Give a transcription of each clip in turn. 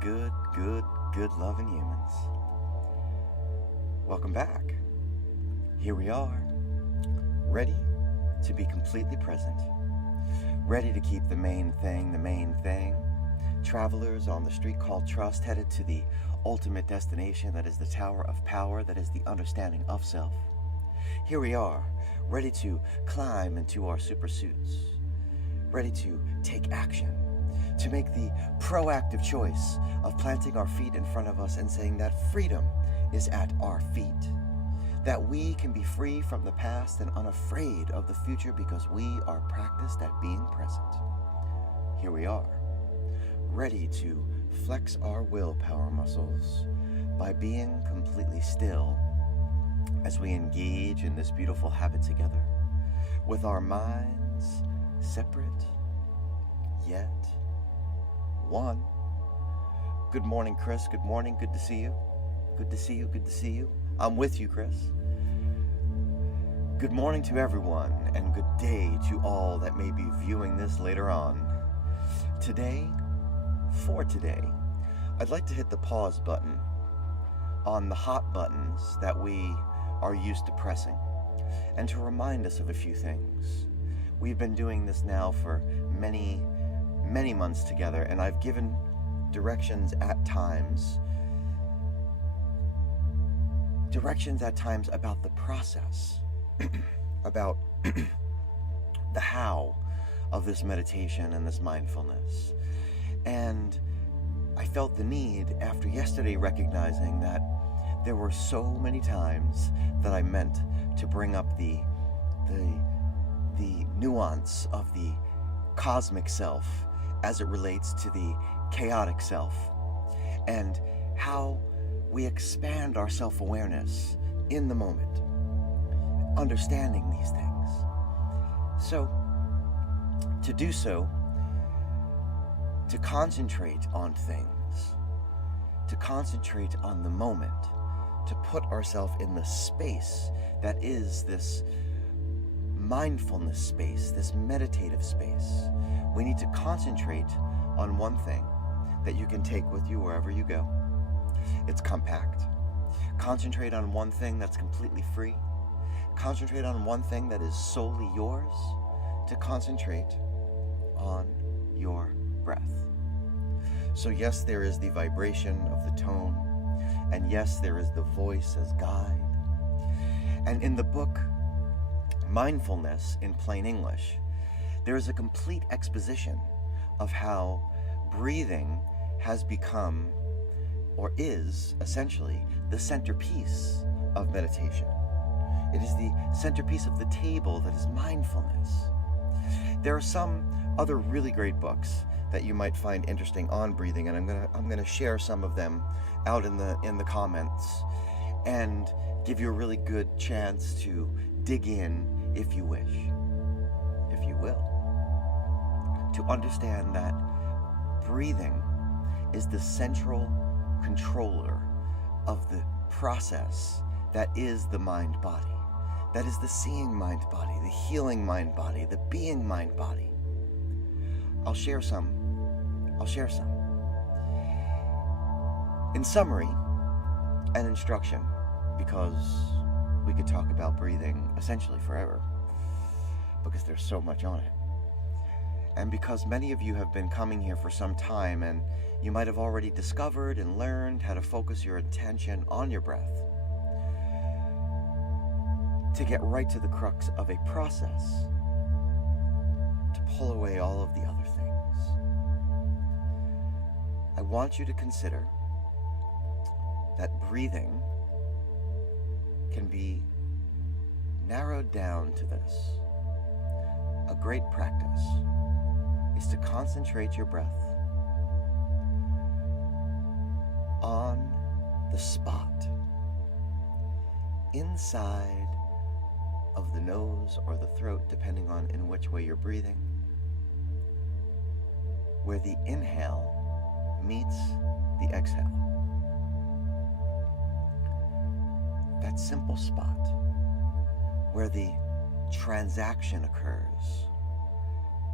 good loving humans. Welcome back. Here we are, ready to be completely present, ready to keep the main thing. Travelers on the street called trust, headed to the ultimate destination that is the Tower of Power, that is the understanding of self. Here we are, ready to climb into our super suits, ready to take action, to make the proactive choice of planting our feet in front of us and saying that freedom is at our feet, that we can be free from the past and unafraid of the future because we are practiced at being present. Here we are, ready to flex our willpower muscles by being completely still as we engage in this beautiful habit together, with our minds separate yet one. Good morning, Chris. Good morning. Good to see you. Good to see you. Good to see you. I'm with you, Chris. Good morning to everyone, and good day to all that may be viewing this later on. Today, I'd like to hit the pause button on the hot buttons that we are used to pressing, and to remind us of a few things. We've been doing this now for many months together, and I've given directions at times about the process, about the how of this meditation and this mindfulness. And I felt the need after yesterday, recognizing that there were so many times that I meant to bring up the nuance of the cosmic self as it relates to the chaotic self, and how we expand our self-awareness in the moment, understanding these things. So, to do so, to concentrate on things, to concentrate on the moment, to put ourselves in the space that is this mindfulness space, this meditative space. We need to concentrate on one thing that you can take with you wherever you go. It's compact. Concentrate on one thing that's completely free. Concentrate on one thing that is solely yours. To concentrate on your breath. So yes, there is the vibration of the tone, and yes, there is the voice as guide. And in the book Mindfulness in Plain English, there is a complete exposition of how breathing has become, or is essentially, the centerpiece of meditation. It is the centerpiece of the table that is mindfulness. There are some other really great books that you might find interesting on breathing, and I'm gonna share some of them out in the comments and give you a really good chance to dig in if you wish, if you will, to understand that breathing is the central controller of the process that is the mind-body. That is the seeing mind-body, the healing mind-body, the being mind-body. I'll share some. In summary and instruction, because we could talk about breathing essentially forever, because there's so much on it. And because many of you have been coming here for some time, and you might have already discovered and learned how to focus your attention on your breath, to get right to the crux of a process, to pull away all of the other things. I want you to consider that breathing can be narrowed down to this. A great practice is to concentrate your breath on the spot inside of the nose or the throat, depending on in which way you're breathing, where the inhale meets the exhale. That simple spot where the transaction occurs,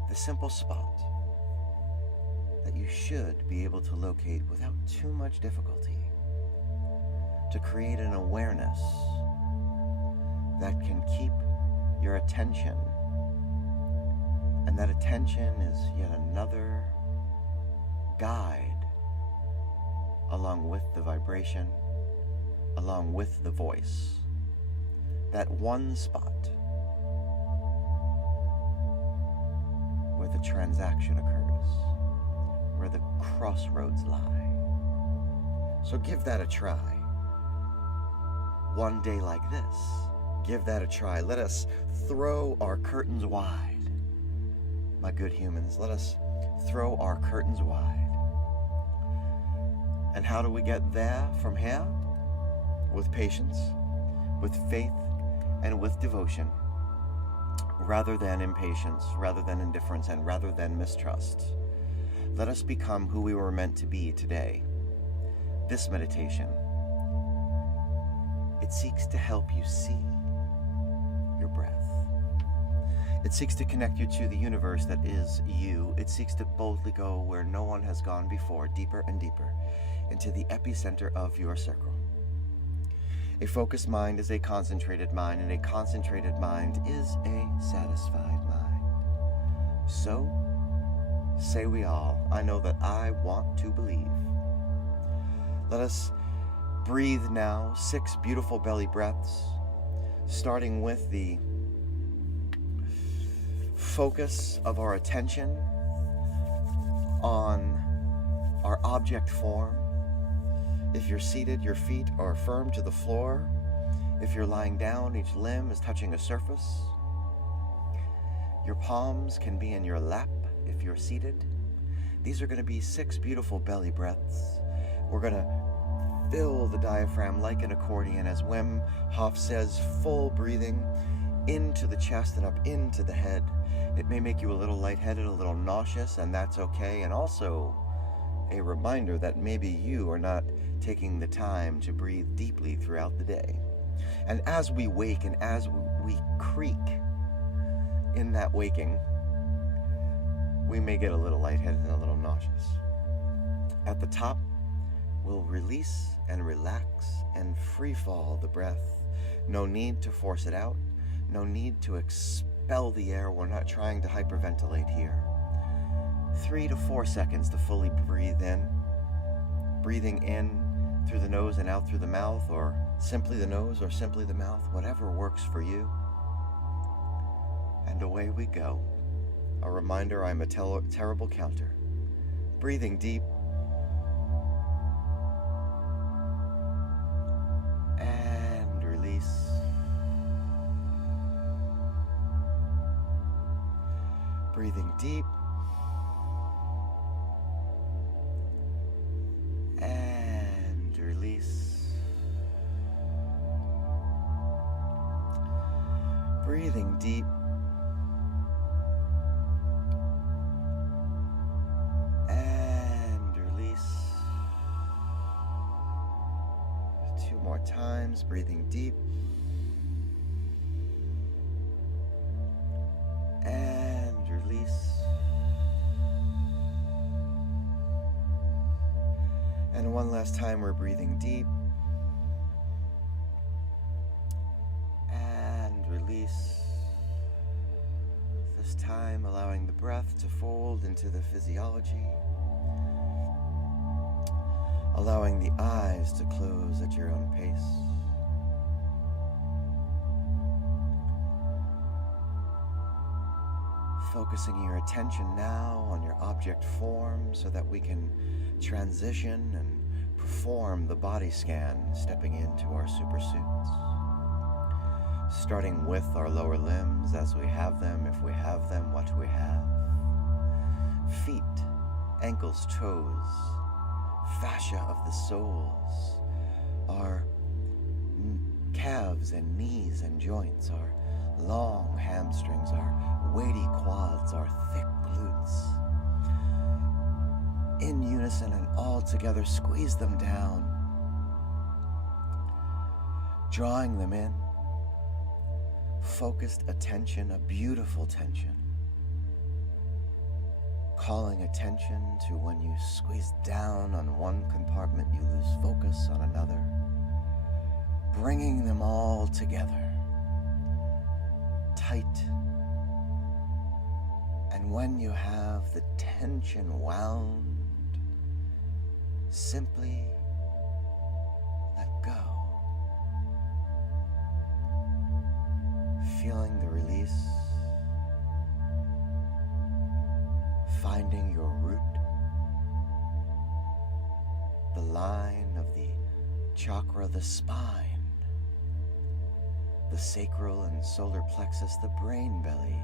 the simple spot that you should be able to locate without too much difficulty, to create an awareness that can keep your attention. And that attention is yet another guide along with the vibration, along with the voice. That one spot where the transaction occurs, where the crossroads lie. So give that a try. One day like this, give that a try. Let us throw our curtains wide. My good humans, let us throw our curtains wide. And how do we get there from here? With patience, with faith, and with devotion, rather than impatience, rather than indifference, and rather than mistrust. Let us become who we were meant to be today. This meditation, it seeks to help you see your breath. It seeks to connect you to the universe that is you. It seeks to boldly go where no one has gone before, deeper and deeper, into the epicenter of your circle. A focused mind is a concentrated mind, and a concentrated mind is a satisfied mind. So, say we all, I know that I want to believe. Let us breathe now 6 beautiful belly breaths, starting with the focus of our attention on our object form. If you're seated, your feet are firm to the floor. If you're lying down, each limb is touching a surface. Your palms can be in your lap if you're seated. These are going to be 6 beautiful belly breaths. We're going to fill the diaphragm like an accordion, as Wim Hof says, full breathing into the chest and up into the head. It may make you a little lightheaded, a little nauseous, and that's okay. And also a reminder that maybe you are not taking the time to breathe deeply throughout the day. And as we wake and as we creak in that waking, we may get a little lightheaded and a little nauseous. At the top, we'll release and relax and free fall the breath. No need to force it out. No need to expel the air. We're not trying to hyperventilate here. 3 to 4 seconds to fully breathe in. Breathing in through the nose and out through the mouth, or simply the nose or simply the mouth, whatever works for you. And away we go. A reminder, I'm a terrible counter. Breathing deep. And release. Breathing deep. And release. Breathing deep. And release. 2 more times, breathing deep. And release. And one last time, we're breathing deep. And release. This time, allowing the breath to fold into the physiology. Allowing the eyes to close at your own pace. Focusing your attention now on your object form so that we can transition and perform the body scan, stepping into our super suits. Starting with our lower limbs as we have them, if we have them, what we have. Feet, ankles, toes, fascia of the soles, our calves and knees and joints, our long hamstrings, our weighty quads, our thick glutes. In unison and all together, squeeze them down, drawing them in. Focused attention, a beautiful tension. calling attention to when you squeeze down on one compartment, you lose focus on another, bringing them all together, tight. And when you have the tension wound, simply let go, feeling the release, finding your root, the line of the chakra, the spine, the sacral and solar plexus, the brain belly,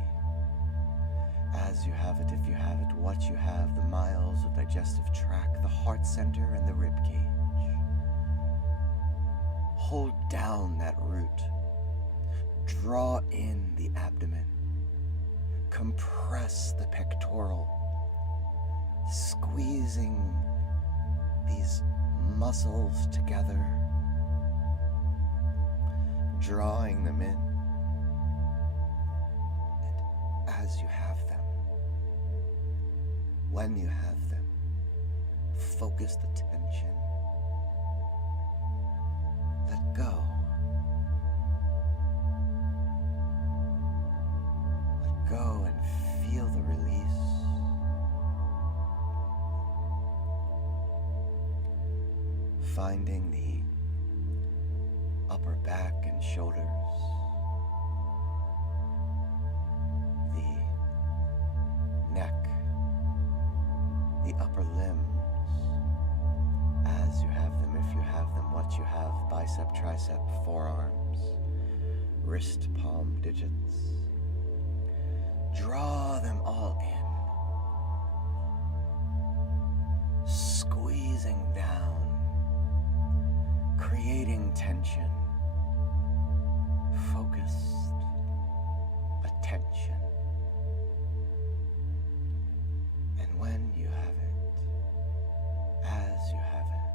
as you have it, if you have it, what you have, the miles of digestive tract, the heart center and the rib cage. Hold down that root. Draw in the abdomen. Compress the pectoral, squeezing these muscles together, drawing them in. And as you have them, when you have them, focused attention, let go. Let go and feel the release. Finding the upper back and shoulders, the neck, the upper limbs, as you have them, if you have them, what you have, bicep, tricep, forearms, wrist, palm, digits. Draw them all in, squeezing down, creating tension, focused attention. And when you have it, as you have it,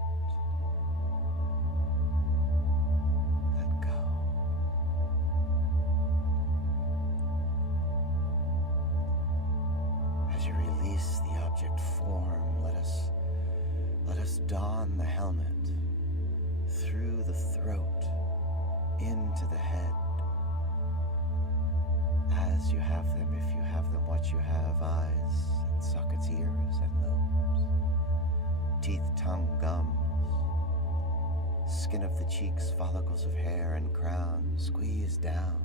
let go. As you release the object form, let us don the helmet through the throat, into the head, as you have them, if you have them, what you have, eyes and sockets, ears and lobes, teeth, tongue, gums, skin of the cheeks, follicles of hair and crown, squeeze down.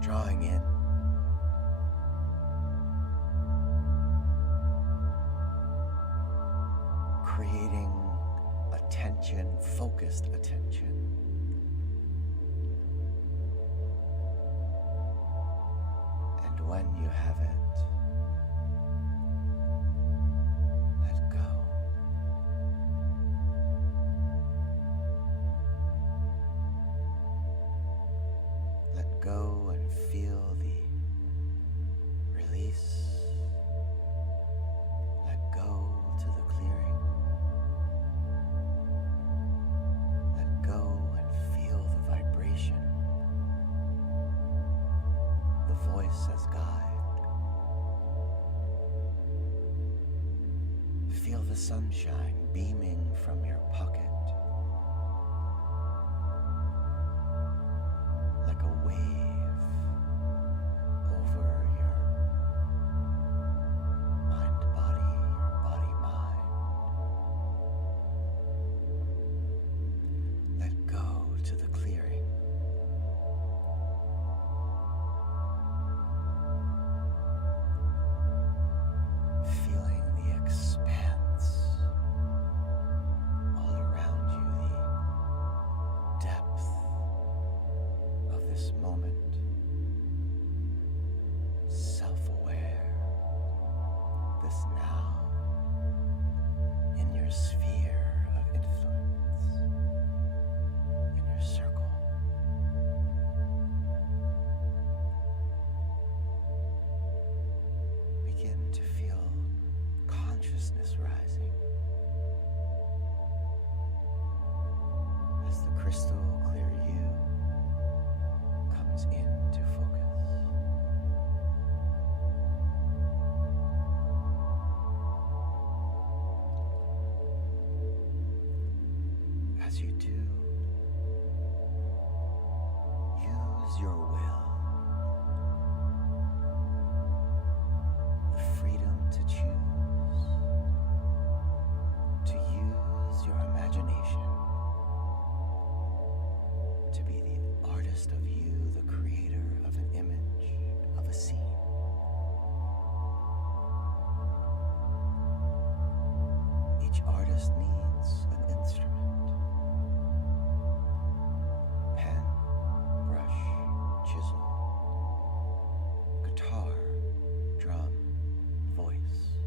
Drawing in. Creating attention, focused attention. And when you have it, let go. Let go and feel the release. Let go to the clearing. Let go and feel the vibration, the voice as guide. Feel the sunshine beaming from your pocket, like a wave over your mind-body, your body-mind. Let go to the clearing. Feeling the expanse all around. you do, use your will, the freedom to choose, to use your imagination, to be the artist of you, the creator of an image, of a scene. Each artist needs an instrument: pen, brush, chisel, guitar, drum, voice.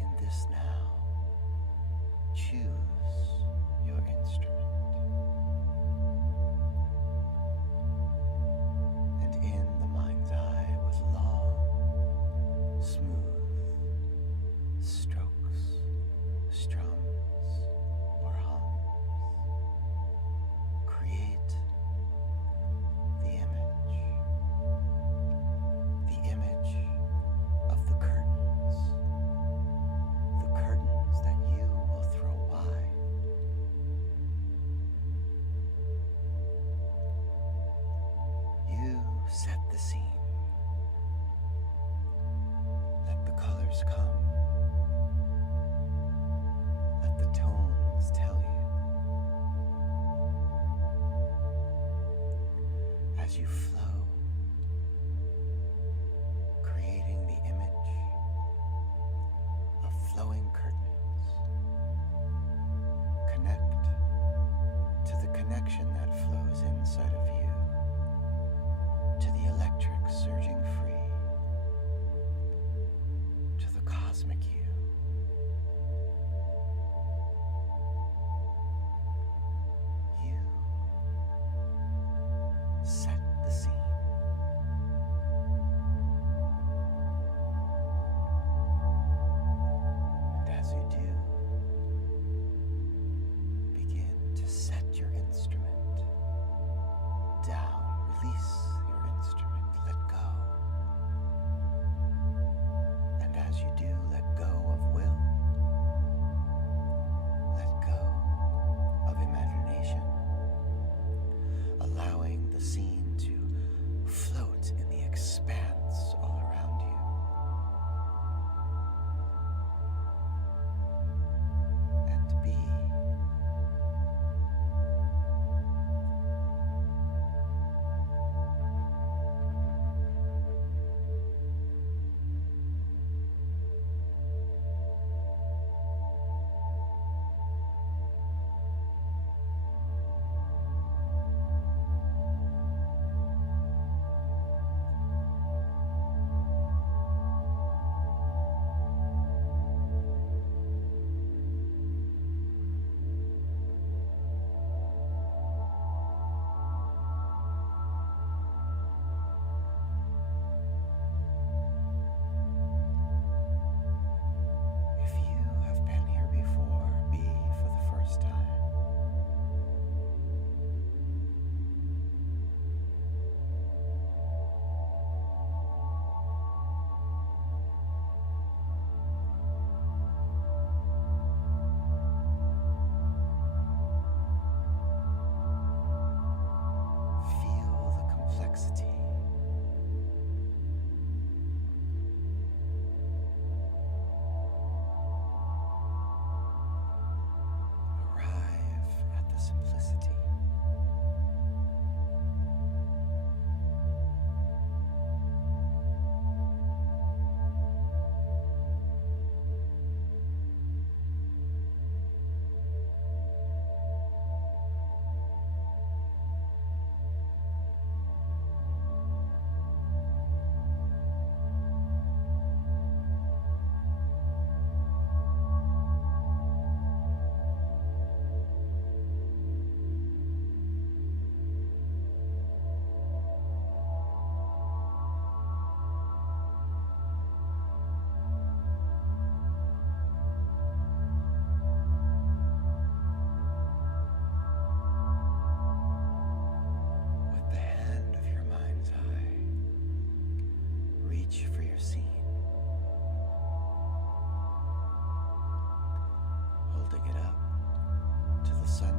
In this now, choose your instrument. And in the mind's eye was long, smooth strokes, strums, or hums. Create the image of the curtains that you will throw wide. You set the scene. Let the colors come. Let the tones tell you. As you flow, creating the image of flowing curtains. Connect to the connection that flows inside of you, to the electric surging free, to the cosmic you. You set the scene. And as you do, begin to set your instrument down. Release your instrument. Let go. And as you do, let go of will. Let go of imagination, allowing the scene to float in the expanse all around you. And be.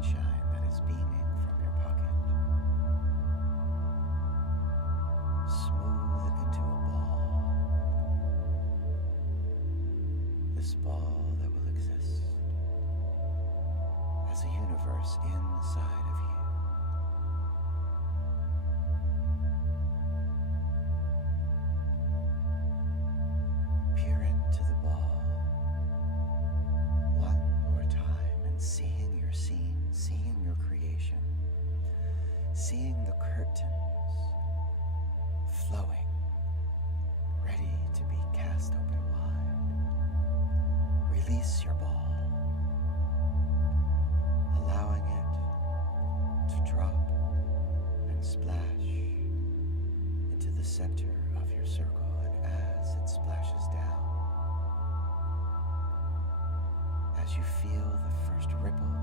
sunshine that is beaming from your pocket. Smooth it into a ball. This ball that will exist as a universe inside of you. Peer into the ball one more time and seeing your scene, seeing your creation, seeing the curtains flowing, ready to be cast open wide. Release your ball, allowing it to drop and splash into the center of your circle. And as it splashes down, as you feel the first ripple,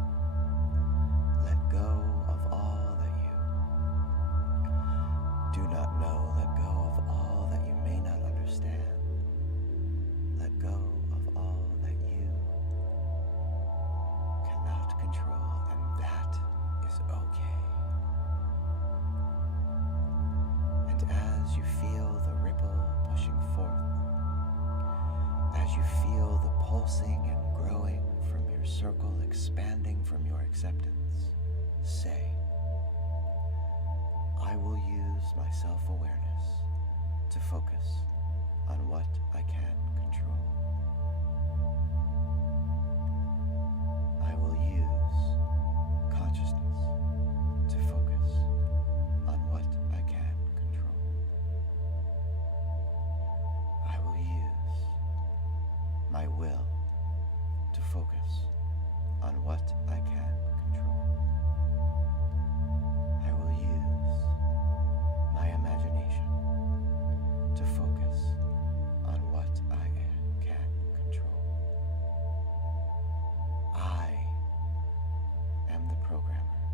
let go of all that you do not know. Let go of all that you may not understand. Let go of all that you cannot control, and that is okay. And as you feel the ripple pushing forth, as you feel the pulsing and growing from your circle, expanding from your acceptance, say, I will use my self-awareness to focus on what I can control. I will use consciousness to focus on what I can control. I will use my will to focus on what I can control. I will use my imagination to focus on what I can control. I am the programmer,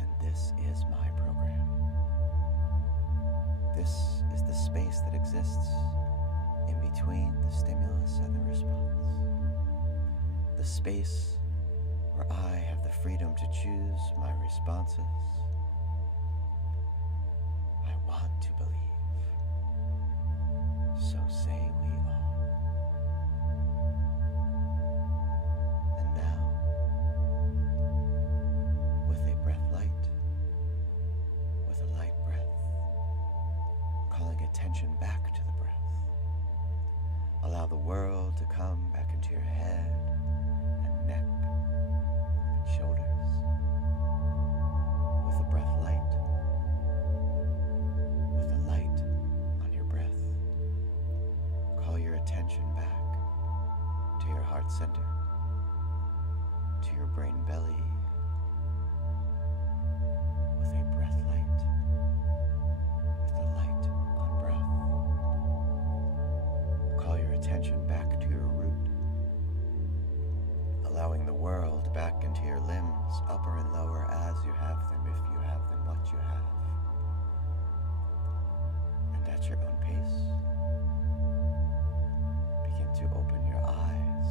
and this is my program. This is the space that exists in between the stimulus and the response. The space where I have the freedom to choose my responses. I want to believe, so say we all. And now, with a breath light, with a light breath, calling attention back to the breath. Allow the world to come back into your head and neck and shoulders. With the breath light, with the light on your breath, call your attention back to your heart center, to your brain belly. With a breath light, with the light on breath, call your attention back to your root, allowing the world back into your limbs, upper and lower, as you have them, if you have them, what you have. And at your own pace, begin to open your eyes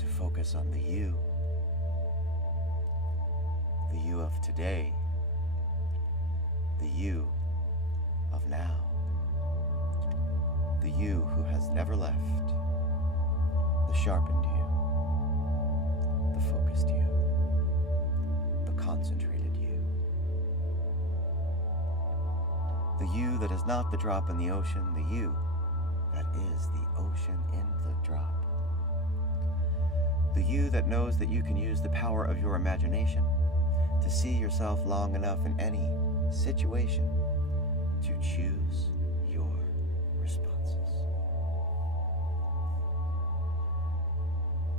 to focus on the you of today, the you of now, the you who has never left, the sharpened you, the focused you, the concentrated you, the you that is not the drop in the ocean, the you that is the ocean in the drop, the you that knows that you can use the power of your imagination to see yourself long enough in any situation to choose your responses.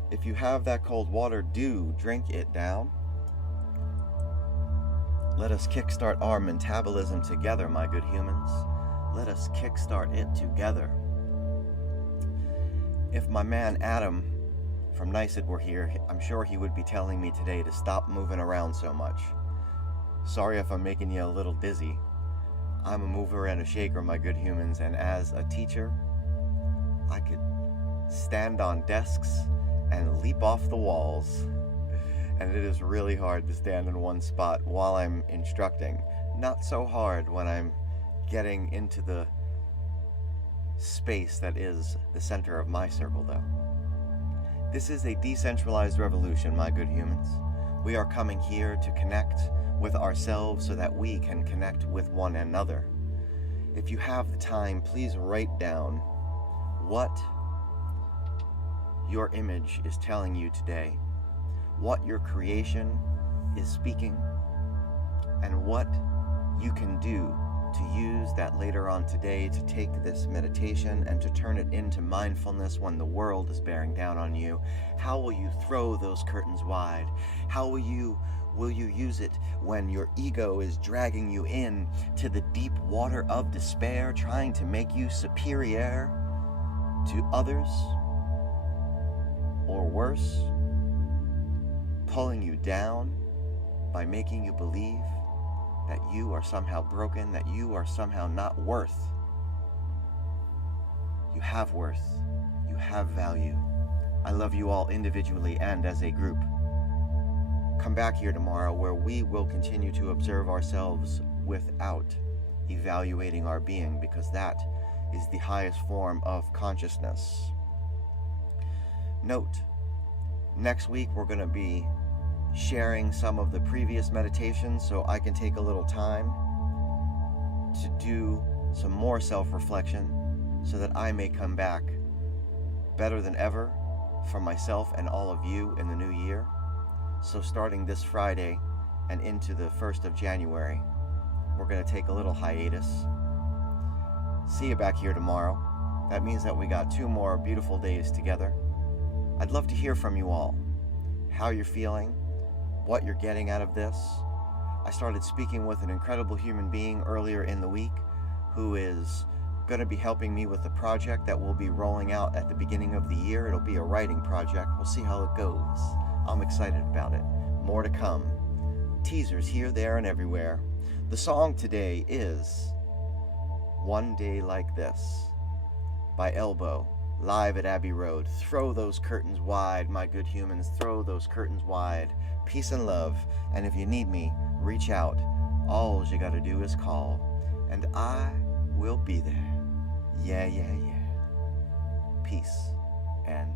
If you have that cold water, do drink it down. Let us kickstart our metabolism together, my good humans. Let us kickstart it together. If my man Adam from NICET were here, I'm sure he would be telling me today to stop moving around so much. Sorry if I'm making you a little dizzy. I'm a mover and a shaker, my good humans, and as a teacher, I could stand on desks, and leap off the walls. And it is really hard to stand in one spot while I'm instructing. Not so hard when I'm getting into the space that is the center of my circle, though. This is a decentralized revolution, my good humans. We are coming here to connect with ourselves so that we can connect with one another. If you have the time, please write down what your image is telling you today, what your creation is speaking, and what you can do to use that later on today to take this meditation and to turn it into mindfulness when the world is bearing down on you. How will you throw those curtains wide? How will you use it when your ego is dragging you in to the deep water of despair, trying to make you superior to others, or worse, pulling you down by making you believe that you are somehow broken, that you are somehow not worth? You have worth. You have value. I love you all individually and as a group. Come back here tomorrow where we will continue to observe ourselves without evaluating our being, because that is the highest form of consciousness. Note, next week we're going to be sharing some of the previous meditations so I can take a little time to do some more self-reflection so that I may come back better than ever for myself and all of you in the new year. So starting this Friday and into the 1st of January, we're going to take a little hiatus. See you back here tomorrow. That means that we got 2 more beautiful days together. I'd love to hear from you all, how you're feeling, what you're getting out of this. I started speaking with an incredible human being earlier in the week who is going to be helping me with the project that we'll be rolling out at the beginning of the year. It'll be a writing project. We'll see how it goes. I'm excited about it. More to come. Teasers here, there, and everywhere. The song today is One Day Like This by Elbow, live at Abbey Road. Throw those curtains wide, my good humans. Throw those curtains wide. Peace and love. And if you need me, reach out. All you gotta do is call, and I will be there. Yeah. Peace and